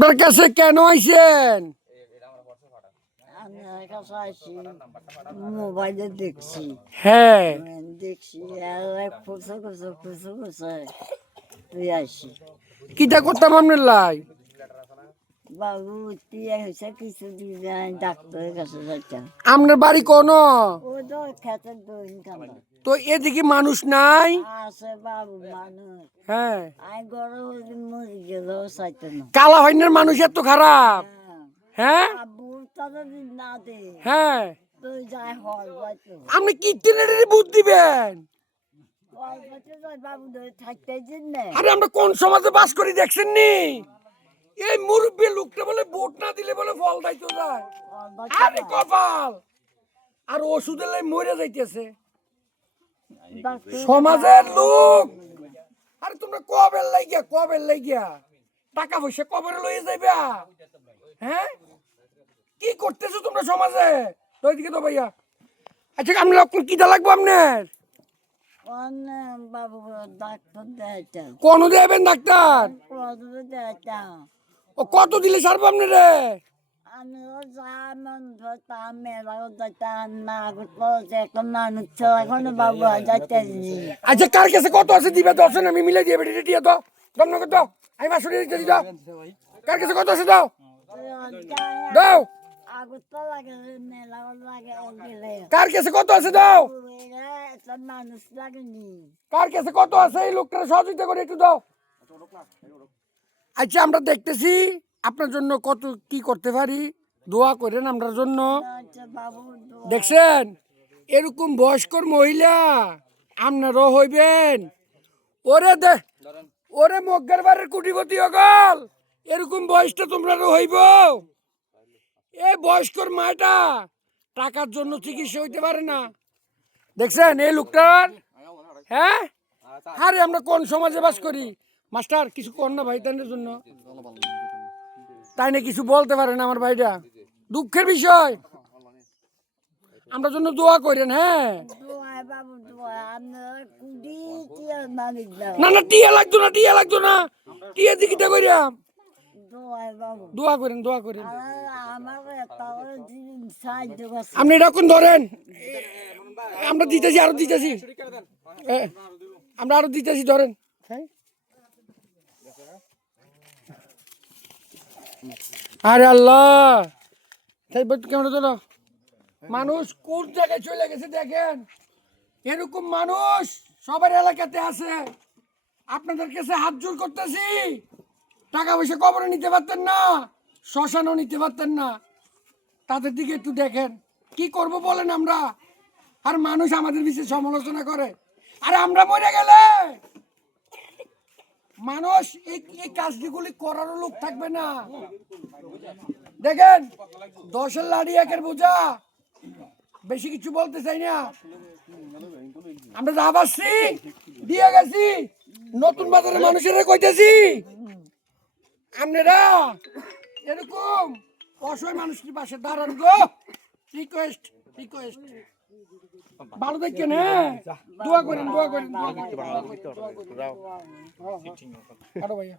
আপনার কাছে কেন আইছেন? আপনার কাছে আসি মোবাইলে দেখছি হ্যাঁ, দেখছি আর খুঁজে খুঁজে খুঁজে খুঁজে তুই আসি কিটা করতাম আপনার লাই? বাবু টিয়া হয়েছে কিছুদিন ডাক্তারের কাছে যাইতাম আপনার বাড়ি কোন? ও তো খেতে দইন কান্দা তো এদিকে মানুষ নাই? আছে বাবু মানুষ হ্যাঁ, আই গরম হলে মরে গেলেও চাইতো না কালা হইনের মানুষ এত খারাপ? হ্যাঁ আবু তাদের না দে হ্যাঁ, তুই যাই হল যাইতো আপনি কি টেনেটারি বুদ্ধ দিবেন? হল যাইতে যাই বাবু ধরে থাকতে জেনে আরে আমরা কোন সমাজে বাস করি দেখছেন নি? এই মুরব্বী লোকটা বলে ভোট না দিলে বলে ফল দাইতো যায়। আরে কপাল! আর ওষুধের লাই মরে যাইতেছে সমাজের লোক। আরে তোমরা কবে লাগিয়া টাকা পয়সা কবে লইয়ে যাইবা? হ্যাঁ, কি করতেছো তোমরা সমাজে? তো এদিকে তো ভাইয়া। আচ্ছা আমি লক্ষণ কিটা লাগবো আপনার? বাবু ডাক্তার দেয়টা কোন দেবেন ডাক্তার? দেয়টা ও কত দিলে সারবো আপনারে? আমিও যেমন ধরতাম মেলাও যাইতাম না করতে এখন মানুষ এখন বাবু যাইতেছি আচ্ছা কার কাছে কত আছে দিবে তো আছে না আমি মিলে দিয়ে বেটি দিয়ে তো দম কত আমি মাসুরি দিতে দাও। কার কাছে কত আছে দাও দাও। আগত লাগে মেলাও লাগে গেলে কার কাছে কত আছে দাও। মানুষ লাগেনি কার কাছে কত আছে এই লোকটার সহযোগিতা করে একটু দাও। আচ্ছা আমরা দেখতেছি আপনার জন্য কত কি করতে পারি, দোয়া করেন আমরার জন্য। বাবু দেখছেন এরকম বয়স্কর মহিলা আপনারও হইবেন। ওরে দে ওরে মগ্গার বাড়ির কুটিপতি অগল এরকম বয়সটা তোমরারও হইব। এই বয়স্কর মাটা টাকার জন্য চিকিৎসা হইতে পারে না। দেখছেন এই লোকটার? হ্যাঁ, আরে আমরা কোন সমাজে বাস করি? মাস্টার কিছু কর না ভাই তাইনের জন্য। তাই না কিছু বলতে পারে না আমার ভাইটা, দুঃখের বিষয়। আমরা জন্য দোয়া করেন। হ্যাঁ বাবু আপনার কুড়ি মালিক না না টিয়া লাগতো না টিয়া দিকিটা কইরাম। বাবু দোয়া করেন। আমার সাহায্য করছে আপনি এরকম ধরেন, আমরা দিতেছি আরো দিতেছি, আমরা আরো দিতেছি ধরেন। আরে আল্লাহ কেমন তো মানুষ কোন জায়গায় চলে গেছে দেখেন। এরকম মানুষ সবার এলাকাতে আছে। আপনাদের কাছে হাত জোর করতেছি, টাকা পয়সা কবরে নিতে পারতেন না, শ্মশানও নিতে পারতেন না। তাদের দিকে একটু দেখেন কি করব বলেন আমরা। আর মানুষ আমাদের বিষয়ে সমালোচনা করে। আর আমরা মরে গেলে মানুষ এই কাজগুলি করারও লোক থাকবে না। দেখেন 10-এর লাড়ি 1-এর বোঝা, বেশি কিছু বলতে চাই না। আমরা যা পাচ্ছি দিয়ে গেছি, নতুন বাজারে মানুষের কইতেছি আপনারা এরকম অসহায় মানুষের পাশে দাঁড়ান গো। রিকোয়েস্ট ভালো দেখেন। হ্যাঁ দোয়া করেন। আরো ভাইয়া